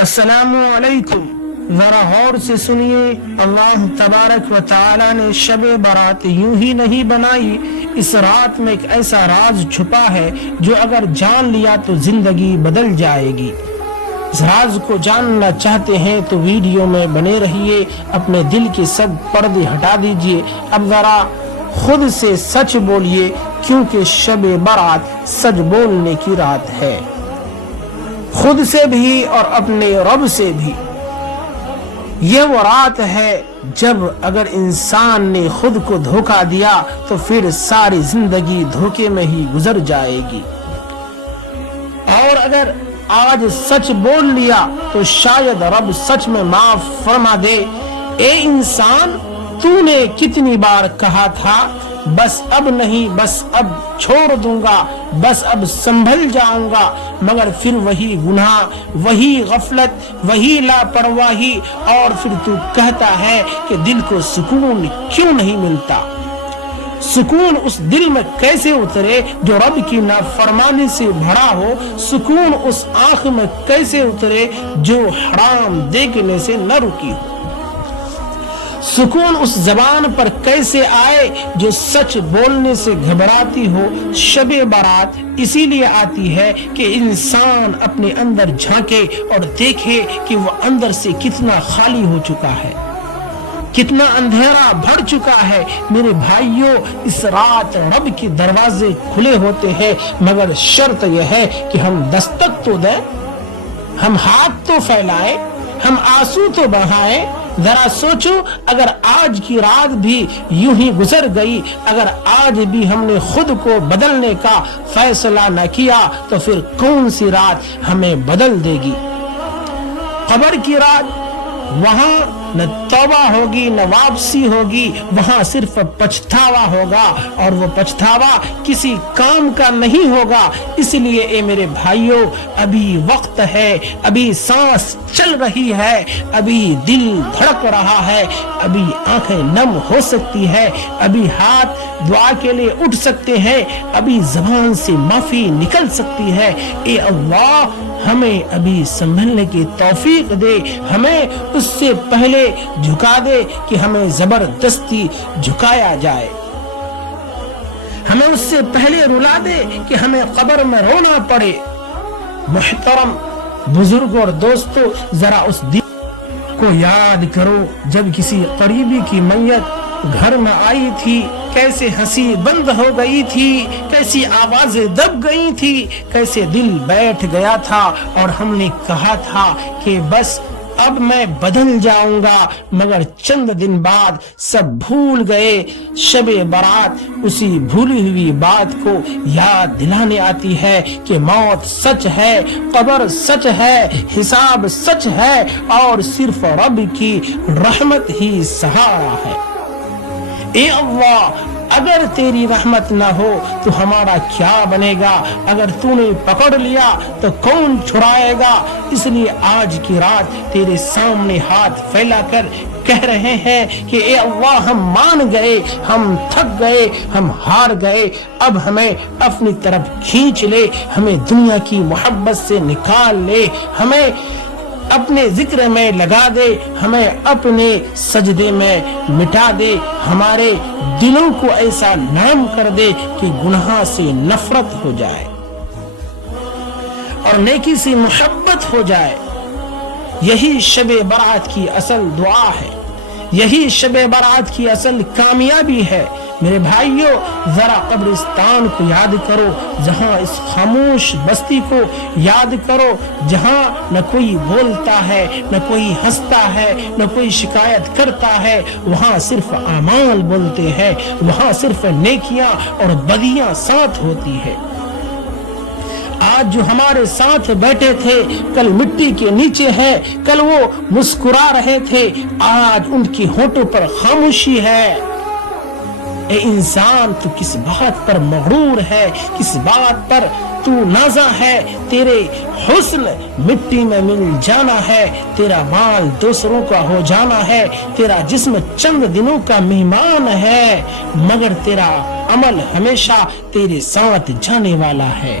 السلام علیکم. ذرا غور سے سنیے، اللہ تبارک و تعالی نے شب برات یوں ہی نہیں بنائی. اس رات میں ایک ایسا راز چھپا ہے جو اگر جان لیا تو زندگی بدل جائے گی. اس راز کو جاننا چاہتے ہیں تو ویڈیو میں بنے رہیے. اپنے دل کے سب پردے ہٹا دیجئے. اب ذرا خود سے سچ بولیے، کیونکہ شب برات سچ بولنے کی رات ہے، خود سے بھی اور اپنے رب سے بھی. یہ وہ رات ہے جب اگر انسان نے خود کو دھوکہ دیا تو پھر ساری زندگی دھوکے میں ہی گزر جائے گی، اور اگر آج سچ بول لیا تو شاید رب سچ میں معاف فرما دے. اے انسان، تو نے کتنی بار کہا تھا بس اب نہیں، بس اب چھوڑ دوں گا، بس اب سنبھل جاؤں گا، مگر پھر وہی گناہ، وہی غفلت، وہی لاپرواہی، اور پھر تو کہتا ہے کہ دل کو سکون کیوں نہیں ملتا. سکون اس دل میں کیسے اترے جو رب کی نافرمانی سے بھرا ہو؟ سکون اس آنکھ میں کیسے اترے جو حرام دیکھنے سے نہ رکی ہو؟ سکون اس زبان پر کیسے آئے جو سچ بولنے سے گھبراتی ہو؟ شب برات اسی لیے آتی ہے کہ انسان اپنے اندر جھانکے اور دیکھے کہ وہ اندر سے کتنا خالی ہو چکا ہے، کتنا اندھیرا بھر چکا ہے. میرے بھائیوں، اس رات رب کے دروازے کھلے ہوتے ہیں، مگر شرط یہ ہے کہ ہم دستک تو دیں، ہم ہاتھ تو پھیلائیں، ہم آنسو تو بہائیں. ذرا سوچو، اگر آج کی رات بھی یوں ہی گزر گئی، اگر آج بھی ہم نے خود کو بدلنے کا فیصلہ نہ کیا تو پھر کون سی رات ہمیں بدل دے گی؟ قبر کی رات، وہاں نہ توبہ ہوگی نہ واپسی ہوگی، وہاں صرف پچھتاوا ہوگا، اور وہ پچھتاوا کسی کام کا نہیں ہوگا. اس لیے اے میرے بھائیوں، ابھی وقت ہے، ابھی سانس چل رہی ہے، ابھی دل دھڑک رہا ہے، ابھی آنکھیں نم ہو سکتی ہے، ابھی ہاتھ دعا کے لیے اٹھ سکتے ہیں، ابھی زبان سے معافی نکل سکتی ہے. اے اللہ، ہمیں ابھی سنبھلنے کی توفیق دے، ہمیں اس سے پہلے جھکا دے کہ ہمیں زبردستی جھکایا جائے، ہمیں اس سے پہلے رلا دے کہ ہمیں قبر میں رونا پڑے. محترم بزرگوں اور دوستوں، ذرا اس دن کو یاد کرو جب کسی قریبی کی میت گھر میں آئی تھی، کیسے ہنسی بند ہو گئی تھی، کیسی آوازیں دب گئی تھی، کیسے دل بیٹھ گیا تھا، اور ہم نے کہا تھا کہ بس اب میں بدل جاؤں گا، مگر چند دن بعد سب بھول گئے. شب برات اسی بھولی ہوئی بات کو یاد دلانے آتی ہے کہ موت سچ ہے، قبر سچ ہے، حساب سچ ہے، اور صرف رب کی رحمت ہی سہارا ہے. اے اللہ، اگر تیری رحمت نہ ہو تو ہمارا کیا بنے گا؟ اگر تو نے پکڑ لیا تو کون چھڑائے گا؟ اس لیے آج کی رات تیرے سامنے ہاتھ پھیلا کر کہہ رہے ہیں کہ اے اللہ، ہم مان گئے، ہم تھک گئے، ہم ہار گئے، اب ہمیں اپنی طرف کھینچ لے، ہمیں دنیا کی محبت سے نکال لے، ہمیں اپنے ذکر میں لگا دے، ہمیں اپنے سجدے میں مٹا دے، ہمارے دلوں کو ایسا نرم کر دے کہ گناہ سے نفرت ہو جائے اور نیکی سے محبت ہو جائے. یہی شب برات کی اصل دعا ہے، یہی شب برات کی اصل کامیابی ہے. میرے بھائیوں، ذرا قبرستان کو یاد کرو، جہاں اس خاموش بستی کو یاد کرو، جہاں نہ کوئی بولتا ہے، نہ کوئی ہنستا ہے، نہ کوئی شکایت کرتا ہے. وہاں صرف اعمال بولتے ہیں، وہاں صرف نیکیاں اور بدیاں ساتھ ہوتی ہے. آج جو ہمارے ساتھ بیٹھے تھے کل مٹی کے نیچے ہے، کل وہ مسکرا رہے تھے، آج ان کی ہونٹوں پر خاموشی ہے. اے انسان، تو کس بات پر مغرور ہے؟ کس بات پر تو نازا ہے؟ تیرے حسن مٹی میں مل جانا ہے، تیرا مال دوسروں کا ہو جانا ہے، تیرا جسم چند دنوں کا مہمان ہے، مگر تیرا عمل ہمیشہ تیرے ساتھ جانے والا ہے.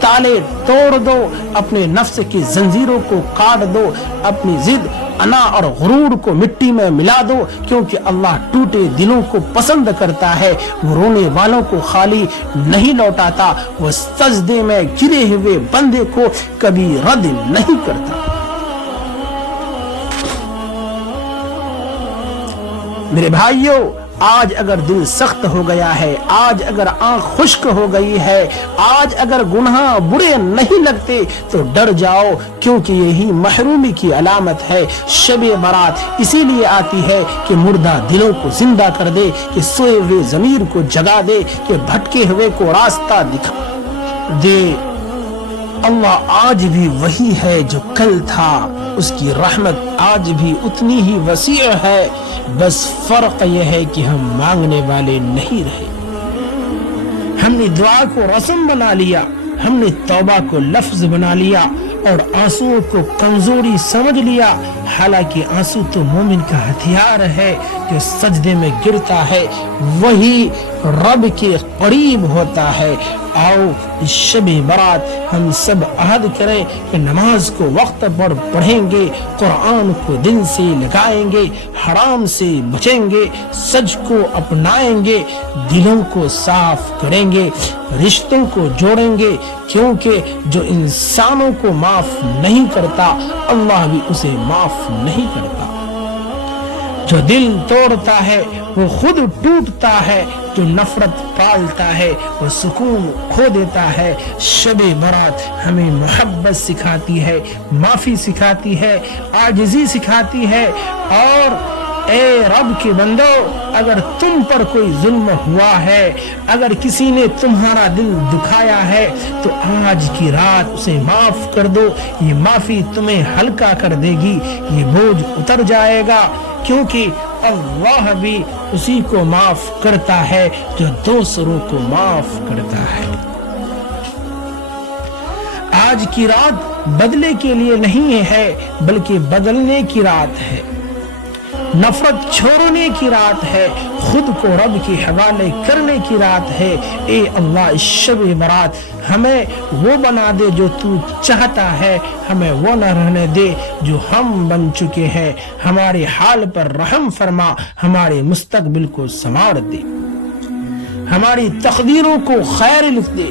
تالے توڑ دو، اپنے نفس کی زنجیروں کو کاٹ دو، اپنی ضد انا اور غرور کو مٹی میں ملا دو، کیونکہ اللہ ٹوٹے دلوں کو پسند کرتا ہے، وہ رونے والوں کو خالی نہیں لوٹاتا، وہ سجدے میں گرے ہوئے بندے کو کبھی رد نہیں کرتا۔ میرے بھائیوں، آج اگر دل سخت ہو گیا ہے، آج اگر آنکھ خشک ہو گئی ہے، آج اگر گناہ برے نہیں لگتے تو ڈر جاؤ، کیونکہ یہی محرومی کی علامت ہے۔ شب برات اسی لیے آتی ہے کہ مردہ دلوں کو زندہ کر دے، کہ سوئے ہوئے ضمیر کو جگا دے، کہ بھٹکے ہوئے کو راستہ دکھا دے۔ اللہ آج بھی وہی ہے جو کل تھا، اس کی رحمت آج بھی اتنی ہی وسیع ہے، بس فرق یہ ہے کہ ہم مانگنے والے نہیں رہے۔ ہم نے دعا کو رسم بنا لیا، ہم نے توبہ کو لفظ بنا لیا اور آنسوؤں کو کمزوری سمجھ لیا، حالانکہ آنسو تو مومن کا ہتھیار ہے، جو سجدے میں گرتا ہے وہی رب کے قریب ہوتا ہے۔ آؤ اس شب برات ہم سب عہد کریں کہ نماز کو وقت پر پڑھیں گے، قرآن کو دل سے لگائیں گے، حرام سے بچیں گے، سچ کو اپنائیں گے، دلوں کو صاف کریں گے، رشتوں کو جوڑیں گے، کیونکہ جو انسانوں کو معاف نہیں کرتا اللہ بھی اسے معاف نہیں کرتا۔ جو دل توڑتا ہے وہ خود ٹوٹتا ہے، جو نفرت پالتا ہے وہ سکون کھو دیتا ہے۔ شب برات ہمیں محبت سکھاتی ہے، معافی سکھاتی ہے، عاجزی سکھاتی ہے، اور اے رب کے بندو، اگر تم پر کوئی ظلم ہوا ہے، اگر کسی نے تمہارا دل دکھایا ہے تو آج کی رات اسے معاف کر دو، یہ معافی تمہیں ہلکا کر دے گی، یہ بوجھ اتر جائے گا، کیونکہ اللہ بھی اسی کو معاف کرتا ہے جو دوسروں کو معاف کرتا ہے۔ آج کی رات بدلے کے لیے نہیں ہے بلکہ بدلنے کی رات ہے، نفرت چھوڑنے کی رات ہے، خود کو رب کے حوالے کرنے کی رات ہے۔ اے اللہ، اس شب برات ہمیں وہ بنا دے جو تو چاہتا ہے، ہمیں وہ نہ رہنے دے جو ہم بن چکے ہیں، ہمارے حال پر رحم فرما، ہمارے مستقبل کو سنوار دے، ہماری تقدیروں کو خیر لکھ دے،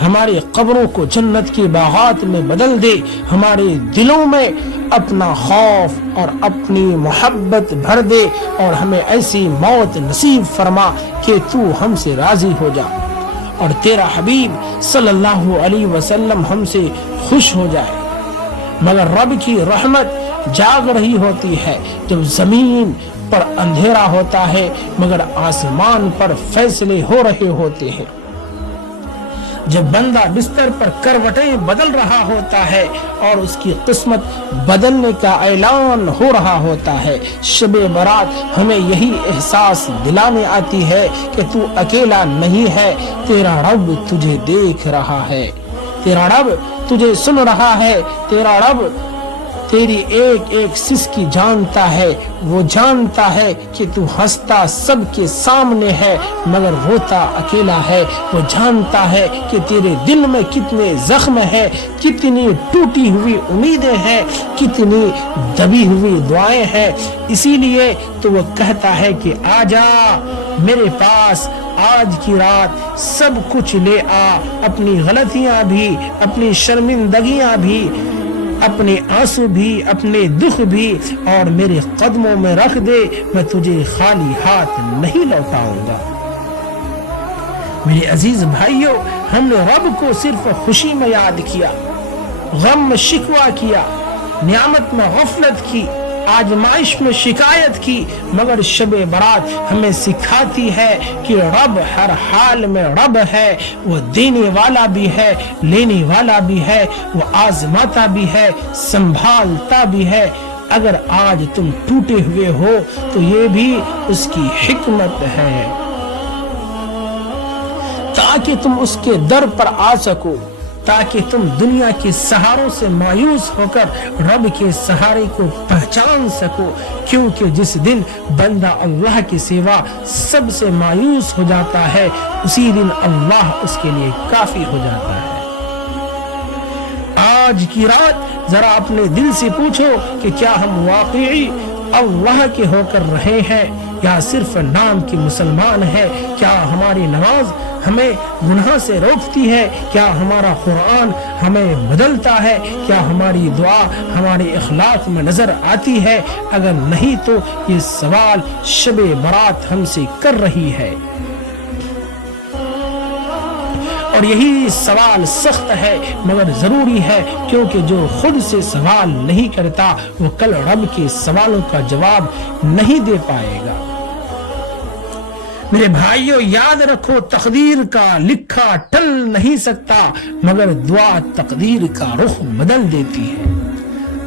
ہماری قبروں کو جنت کے باغات میں بدل دے، ہمارے دلوں میں اپنا خوف اور اپنی محبت بھر دے، اور ہمیں ایسی موت نصیب فرما کہ تو ہم سے راضی ہو جا اور تیرا حبیب صلی اللہ علیہ وسلم ہم سے خوش ہو جائے۔ مگر رب کی رحمت جاگ رہی ہوتی ہے جب زمین پر اندھیرا ہوتا ہے، مگر آسمان پر فیصلے ہو رہے ہوتے ہیں۔ جب بندہ بستر پر کروٹیں بدل رہا ہوتا ہے اور اس کی قسمت بدلنے کا اعلان ہو رہا ہوتا ہے، شب برات ہمیں یہی احساس دلانے آتی ہے کہ تو اکیلا نہیں ہے، تیرا رب تجھے دیکھ رہا ہے، تیرا رب تجھے سن رہا ہے، تیرا رب تیری ایک ایک سسکی جانتا ہے، وہ جانتا ہے کہ تو ہنستا سب کے سامنے ہے مگر روتا اکیلا ہے، وہ جانتا ہے کہ تیرے دل میں کتنے زخم ہے، کتنی ٹوٹی ہوئی امیدیں ہیں، کتنی دبی ہوئی دعائیں ہیں، اسی لیے تو وہ کہتا ہے کہ آجا میرے پاس، آج کی رات سب کچھ لے آ، اپنی غلطیاں بھی، اپنی شرمندگیاں بھی، اپنے آنسو بھی، اپنے دکھ بھی، اور میرے قدموں میں رکھ دے، میں تجھے خالی ہاتھ نہیں لوٹاؤں گا۔ میرے عزیز بھائیوں، ہم نے رب کو صرف خوشی میں یاد کیا، غم میں شکوہ کیا، نعمت میں غفلت کی، آزمائش میں شکایت کی، مگر شب برات ہمیں سکھاتی ہے کہ رب ہر حال میں رب ہے، وہ دینے والا بھی ہے، لینے والا بھی ہے، وہ آزماتا بھی ہے، سنبھالتا بھی ہے۔ اگر آج تم ٹوٹے ہوئے ہو تو یہ بھی اس کی حکمت ہے، تاکہ تم اس کے در پر آ سکو، تاکہ تم دنیا کے سہاروں سے مایوس ہو کر رب کے سہارے کو پہچان سکو، کیونکہ جس دن بندہ اللہ کے سوا سب سے مایوس ہو جاتا ہے، اسی دن اللہ اس کے لیے کافی ہو جاتا ہے۔ آج کی رات ذرا اپنے دل سے پوچھو کہ کیا ہم واقعی اللہ کے ہو کر رہے ہیں یا صرف نام کے مسلمان ہیں؟ کیا ہماری نماز ہمیں گناہ سے روکتی ہے؟ کیا ہمارا قرآن ہمیں بدلتا ہے؟ کیا ہماری دعا ہمارے اخلاق میں نظر آتی ہے؟ اگر نہیں تو یہ سوال شب برات ہم سے کر رہی ہے، اور یہی سوال سخت ہے مگر ضروری ہے، کیونکہ جو خود سے سوال نہیں کرتا وہ کل رب کے سوالوں کا جواب نہیں دے پائے گا۔ میرے بھائیوں، یاد رکھو تقدیر کا لکھا ٹل نہیں سکتا، مگر دعا تقدیر کا رخ بدل دیتی ہے۔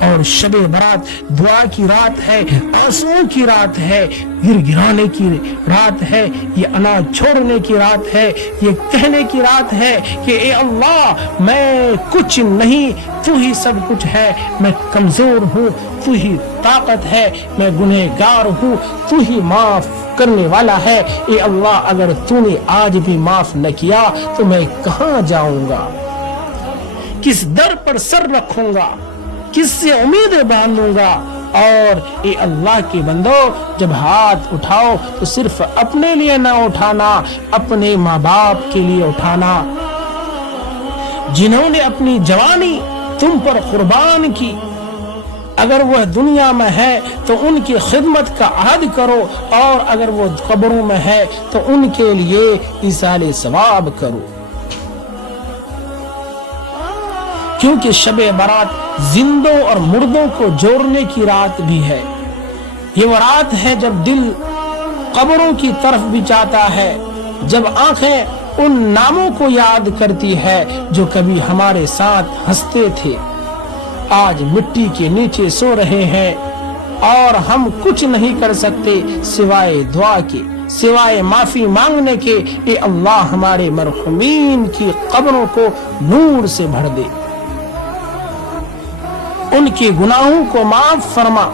اور شب برات دعا کی رات ہے، آنسوؤں کی رات ہے، گر گرانے کی رات ہے، یہ اناج چھوڑنے کی رات ہے، یہ کہنے کی رات ہے کہ اے اللہ میں کچھ نہیں، تو ہی سب کچھ ہے، میں کمزور ہوں، تو ہی طاقت ہے، میں گنہگار ہوں، تو ہی معاف کرنے والا ہے۔ اے اللہ اگر تو نے آج بھی معاف نہ کیا تو میں کہاں جاؤں گا، کس در پر سر رکھوں گا، کس سے امیدیں باندھوں گا؟ اور اے اللہ کے بندو، جب ہاتھ اٹھاؤ تو صرف اپنے لیے نہ اٹھانا، اپنے ماں باپ کے لیے اٹھانا جنہوں نے اپنی جوانی تم پر قربان کی۔ اگر وہ دنیا میں ہے تو ان کی خدمت کا عہد کرو، اور اگر وہ قبروں میں ہے تو ان کے لیے ایصال ثواب کرو، کیونکہ شب برات زندوں اور مردوں کو جوڑنے کی رات بھی ہے۔ یہ وہ رات ہے جب دل قبروں کی طرف بھی چاہتا ہے، جب آنکھیں ان ناموں کو یاد کرتی ہے جو کبھی ہمارے ساتھ ہنستے تھے، آج مٹی کے نیچے سو رہے ہیں، اور ہم کچھ نہیں کر سکتے سوائے دعا کے، سوائے معافی مانگنے کے۔ اے اللہ ہمارے مرحومین کی قبروں کو نور سے بھر دے، ان کے گناہوں کو معاف فرما،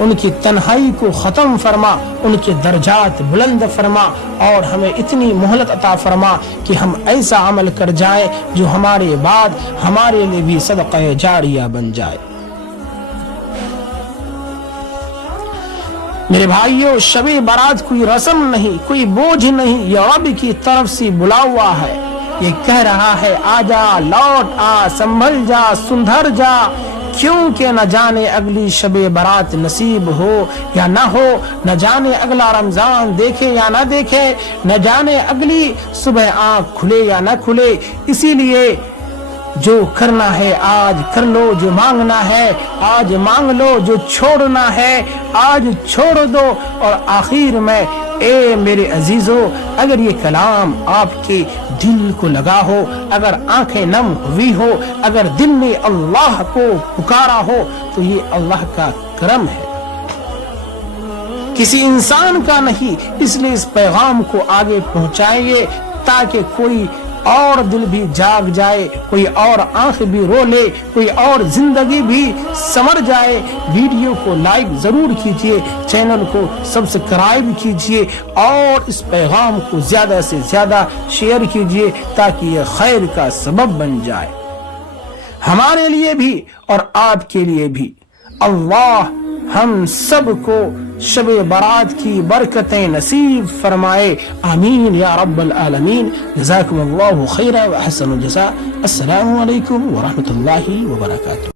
ان کی تنہائی کو ختم فرما، ان کے درجات بلند فرما، اور ہمیں اتنی مہلت عطا فرما کہ ہم ایسا عمل کر جائیں جو ہمارے بعد ہمارے لیے بھی صدقہ جاریہ بن جائے۔ میرے بھائیوں، شب برات کوئی رسم نہیں، کوئی بوجھ نہیں، یہ رب کی طرف سے بلا ہوا ہے، یہ کہہ رہا ہے آجا، لوٹ آ، سنبھل جا، سندھر جا، کیونکہ نہ جانے اگلی شب برات نصیب ہو یا نہ ہو، نہ جانے اگلا رمضان دیکھے یا نہ دیکھے، نہ جانے اگلی صبح آنکھ کھلے یا نہ کھلے۔ اسی لیے جو کرنا ہے آج کر لو، جو مانگنا ہے آج مانگ لو، جو چھوڑنا ہے آج چھوڑ دو۔ اور آخر میں اے میرے عزیزو، اگر یہ کلام آپ کے دل کو لگا ہو، اگر آنکھیں نم ہوئی ہو، اگر دل میں اللہ کو پکارا ہو، تو یہ اللہ کا کرم ہے، کسی انسان کا نہیں۔ اس لیے اس پیغام کو آگے پہنچائیے تاکہ کوئی اور دل بھی جاگ جائے، کوئی اور آنکھ بھی رو لے، کوئی اور زندگی بھی سنور جائے۔ ویڈیو کو لائک ضرور کیجئے، چینل کو سبسکرائب کیجئے، اور اس پیغام کو زیادہ سے زیادہ شیئر کیجئے تاکہ یہ خیر کا سبب بن جائے، ہمارے لیے بھی اور آپ کے لیے بھی۔ اللہ ہم سب کو شب برات کی برکتیں نصیب فرمائے، آمین یا رب العالمین۔ جزاکم اللہ خیرا و احسن الجزاء۔ السلام علیکم ورحمۃ اللہ وبرکاتہ۔